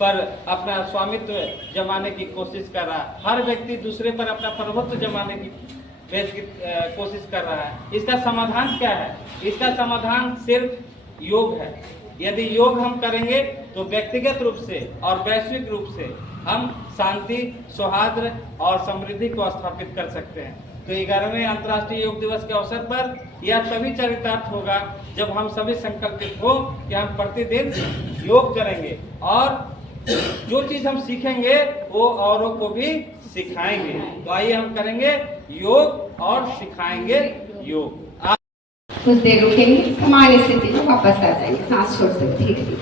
पर अपना स्वामित्व जमाने की कोशिश कर रहा है, हर व्यक्ति दूसरे पर अपना प्रभुत्व जमाने की कोशिश कर रहा है। इसका समाधान क्या है? इसका समाधान सिर्फ योग है। यदि योग हम करेंगे तो व्यक्तिगत रूप से और वैश्विक रूप से हम शांति, सौहार्द और समृद्धि को स्थापित कर सकते हैं। तो 11वें अंतर्राष्ट्रीय योग दिवस के अवसर पर यह तभी चरितार्थ होगा जब हम सभी संकल्पित हो कि हम प्रतिदिन योग करेंगे और जो चीज हम सीखेंगे वो औरों को भी सिखाएंगे। तो आइए हम करेंगे योग और सिखाएंगे योग। कुछ देर रुकेंगे, सामान्य स्थिति में वापस आ जाएंगे, सांस छोड़ते हुए धीरे धीरे।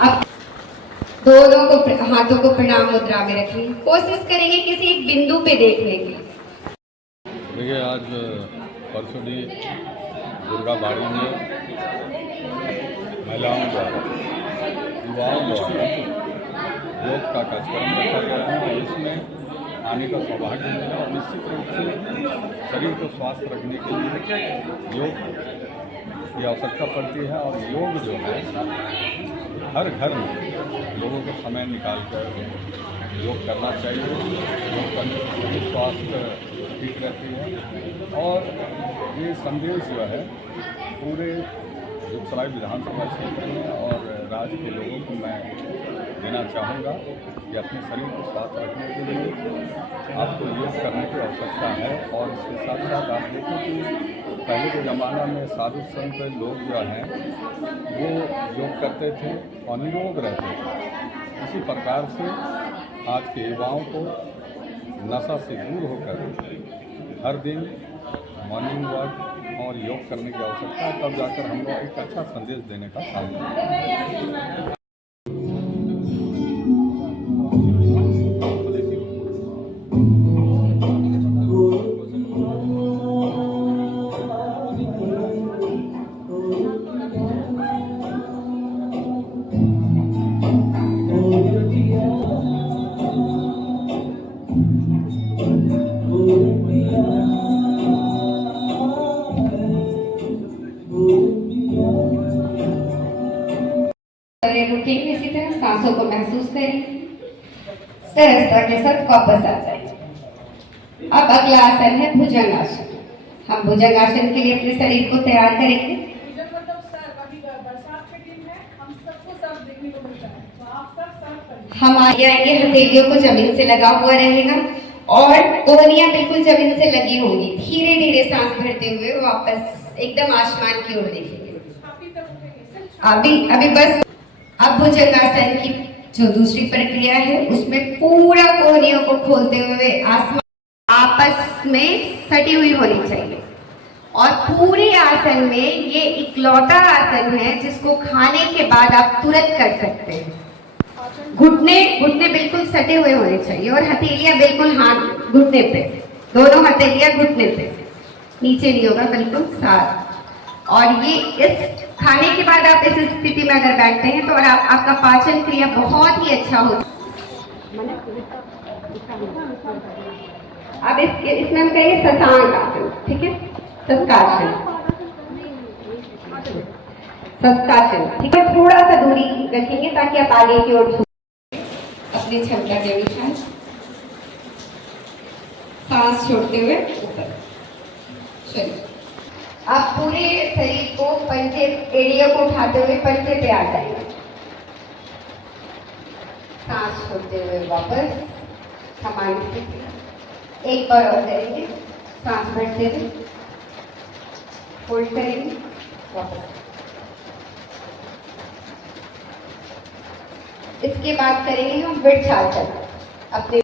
अब दोनों को हाथों को प्रणाम मुद्रा में रखेंगे। कोशिश करेंगे किसी एक बिंदु पे देखने की। देखिए, आज परसों भी दुर्गा बाड़ी में महिलाओं द्वारा, युवाओं द्वारा योग का कार्यक्रम रखा गया है। इसमें आने का सौभाग्य मिला और निश्चित रूप से शरीर को स्वस्थ रखने के लिए योग की आवश्यकता पड़ती है। और योग जो है हर घर में लोगों को समय निकाल कर योग करना चाहिए। योग करने से सभी स्वास्थ्य ठीक रहती है। और ये संदेश जो है पूरे बेगूसराय विधानसभा क्षेत्र में और राज्य के लोगों को मैं देना चाहूँगा कि अपने शरीर को स्वस्थ रखने के लिए आपको योग करने की आवश्यकता है। और इसके साथ साथ आप देखें कि पहले के ज़माना में साधु संत लोग जो हैं वो योग करते थे और निरोग रहते थे। इसी प्रकार से आज के युवाओं को नशा से दूर होकर हर दिन मॉर्निंग वॉक और योग करने की आवश्यकता है। तब जाकर हम लोग एक अच्छा संदेश देने का काम करेंगे। रुकेंगे, इसी तरह सांसों को महसूस करेंगे, सहजता के साथ वापस आ जाएंगे। अब अगला आसन है भुजंगासन। हम भुजंगासन के लिए अपने शरीर को तैयार करेंगे। हम आगे आएंगे, हथेलियों को जमीन से लगा हुआ रहेगा और कोहनियां बिल्कुल जमीन से लगी होंगी। धीरे धीरे सांस भरते हुए वापस एकदम आसमान की ओर देखेंगे। अभी बस। अब भुजंगासन की जो दूसरी प्रक्रिया है उसमें पूरा कोहनियों को खोलते हुए आसमान आपस में सटी हुई होनी चाहिए। और पूरे आसन में ये इकलौता आसन है जिसको खाने के बाद आप तुरंत कर सकते हैं। घुटने बिल्कुल सटे हुए होने चाहिए और हथेलियां बिल्कुल हाथ घुटने पे, दोनों हथेलियां घुटने पे, नीचे नहीं होगा, बिल्कुल साथ। और ये इस खाने के बाद आप इस स्थिति में अगर बैठते हैं तो और आपका पाचन क्रिया बहुत ही अच्छा होता है। अब इसमें हम कहेंगे शशांक आसन, ठीक है, शस्त्रासन, ठीक है। थोड़ा सा दूरी रखेंगे ताकि आप आगे की ओर अपनी क्षमता के अनुसार सांस छोड़ते हुए ऊपर चलिए। आप पूरे शरीर को पंजे एड़ियों को उठाते हुए पंजे पे आ जाएंगे। सांस छोड़ते हुए वापस सामान्य स्थिति। एक बार और करेंगे, सांस भरते हुए होल्ड करेंगे, वापस। इसके बाद करेंगे हम वृक्षासन। अपने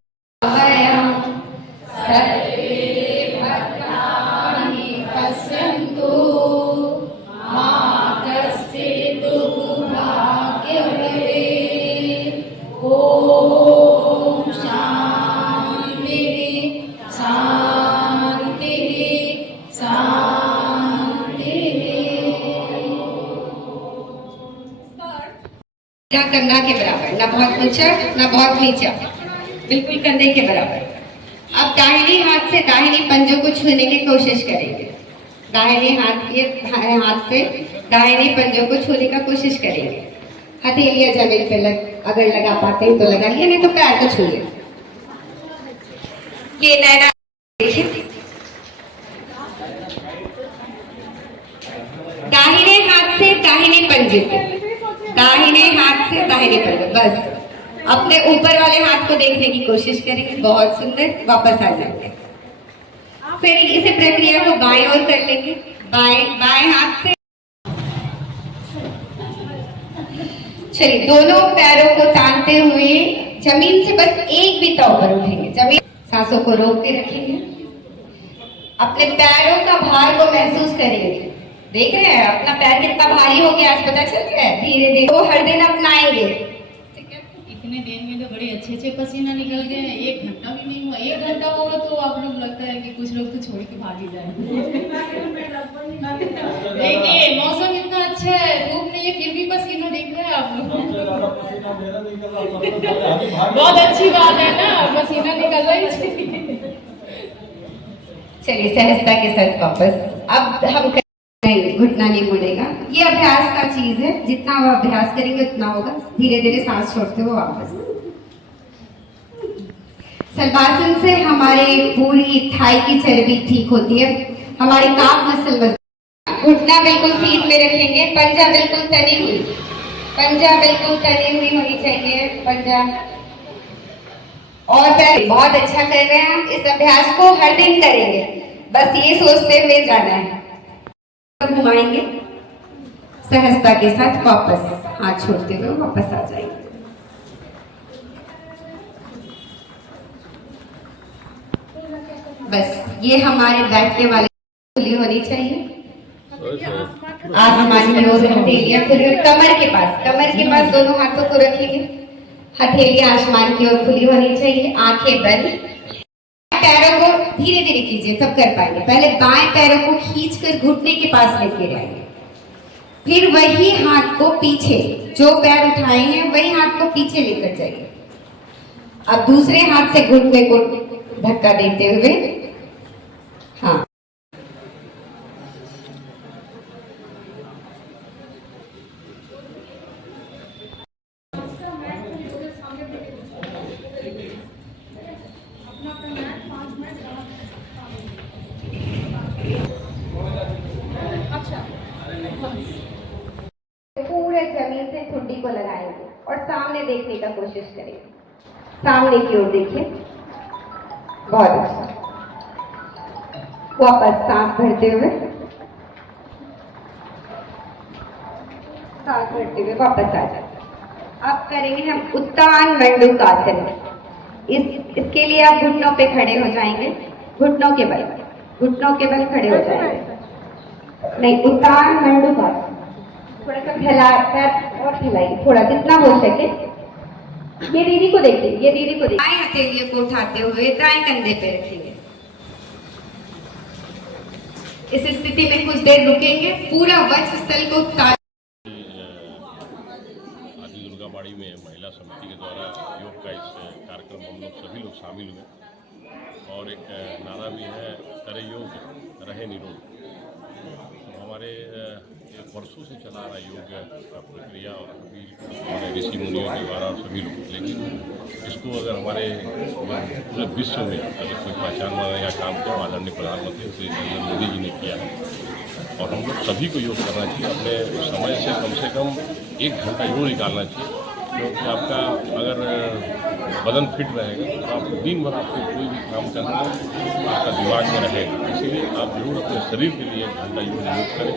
कंधा के बराबर, ना बहुत ऊंचा ना बहुत नीचा, बिल्कुल कंधे के बराबर। अब दाहिने हाथ से दाहिने पंजों को छूने की कोशिश करेंगे। दाहिने हाथ से दाहिने पंजों को छूने का कोशिश करेंगे। हथेलियां जमीन पे अगर लगा पाते हैं तो लगाइए, नहीं तो पैर को छूइए। ये नैना देखिए, दाहिने हाथ से दाहिने पंजे पे, दाहिने हाथ से दाहिने पंजे, बस अपने ऊपर वाले हाथ को देखने की कोशिश करेंगे। बहुत सुंदर, वापस आ जाएंगे। फिर इसी प्रक्रिया को बाएं ओर कर लेंगे, बाएं हाथ से। चलिए, दोनों पैरों को तानते हुए जमीन से बस एक बिता ऊपर उठेंगे। जमीन, सांसों को रोक के रखेंगे, अपने पैरों का भार को महसूस करेंगे। देख रहे हैं अपना पैर कितना भारी हो गया, आज पता चल गया है। धीरे धीरे वो हर दिन अपनाएंगे। इतने देर में तो बड़े अच्छे पसीना निकल गए हैं। 1 घंटा भी नहीं हुआ। 1 घंटा होगा तो आप लोग लगता है कि कुछ लोग तो छोड़ के भाग ही जाए। देखिए मौसम इतना अच्छा है, धूप नहीं है, फिर भी पसीना देख रहे हैं आप लोग। बहुत अच्छी बात है ना, पसीना निकल रहा है। चलिए, सहजता के साथ वापस। अब हम नहीं, घुटना नहीं मुड़ेगा। ये अभ्यास का चीज है, जितना आप अभ्यास करेंगे उतना होगा। धीरे धीरे सांस छोड़ते हुए वापस। शलभासन से हमारे पूरी थाई की चर्बी ठीक होती है, हमारी काफ मसल मजबूत। घुटना बिल्कुल सीट में रखेंगे, पंजा बिल्कुल तनी हुई, पंजा बिल्कुल तनी हुई होनी चाहिए, पंजा। और पैर बहुत अच्छा कर रहे हैं। इस अभ्यास को हर दिन करेंगे, बस ये सोचते हुए जाना है। घुमाएंगे सहजता के साथ, वापस हाथ छोड़ते हुए वापस आ जाएंगे। बस ये हमारे बैठने वाले खुली होनी चाहिए। आसमान की ओर हथेलियां खुली, कमर के पास दोनों हाथों को रखेंगे। हथेलियां आसमान की ओर खुली होनी चाहिए, आंखें बंद। पैरों को धीरे धीरे कीजिए, तब कर पाएंगे। पहले बाएं पैरों को खींचकर घुटने के पास लेके जाएंगे, फिर वही हाथ को पीछे, जो पैर उठाए हैं वही हाथ को पीछे लेकर जाइए। अब दूसरे हाथ से घुटने को धक्का देते हुए, हाँ, पूरे जमीन से ठुड्डी को लगाएंगे और सामने देखने का कोशिश करेंगे। सामने की ओर देखिए, बहुत अच्छा। वापस सांस भरते हुए, सांस भरते हुए वापस आ जाए। अब करेंगे हम उत्तान मंडूकासन। इसके लिए आप घुटनों पे खड़े हो जाएंगे, घुटनों के बल खड़े हो जाएंगे। नहीं, उत्तान मंडूकासन। थोड़ा सा फैला, पैर और फैलाइए थोड़ा, जितना हो सके। ये दीदी को देखिए, दाएं हथेलियों को उठाते हुए दाएं कंधे पे रखेंगे। इस स्थिति में कुछ देर रुकेंगे, पूरा वक्ष स्थल को आदि दुर्गाबाड़ी में महिला समिति के द्वारा योग का इस कार्यक्रम हम लोग सभी लोग शामिल हुए और एक नारा भी है, करे योग रहे निरोग। हमारे वर्षों से चला रहा योग का प्रक्रिया और अभी हमारे ऋषि मुनियों के द्वारा सभी लोग, लेकिन इसको अगर हमारे पूरे विश्व में अगर कोई पहचान वाला या काम किया, आदरणीय प्रधानमंत्री श्री नरेंद्र मोदी जी ने किया है। और हम लोग सभी को योग करना चाहिए। अपने समय से कम 1 घंटा योग निकालना चाहिए, क्योंकि आपका अगर बदन फिट रहेगा तो आप दिन भर आपको कोई भी काम करना आपका दिमाग में रहेगा। इसीलिए आप जरूर अपने शरीर के लिए 1 घंटा योग करें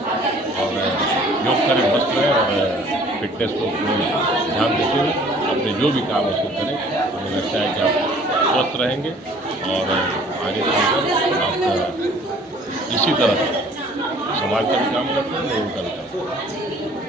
और योग करें, मस्त रहें और फिटनेस को ध्यान देते हुए अपने जो भी काम उसको करें। हमें लगता है कि आप स्वस्थ रहेंगे और आगे चलकर आप इसी तरह समाज का भी काम करते हैं, लोगों का भी काम करते हैं।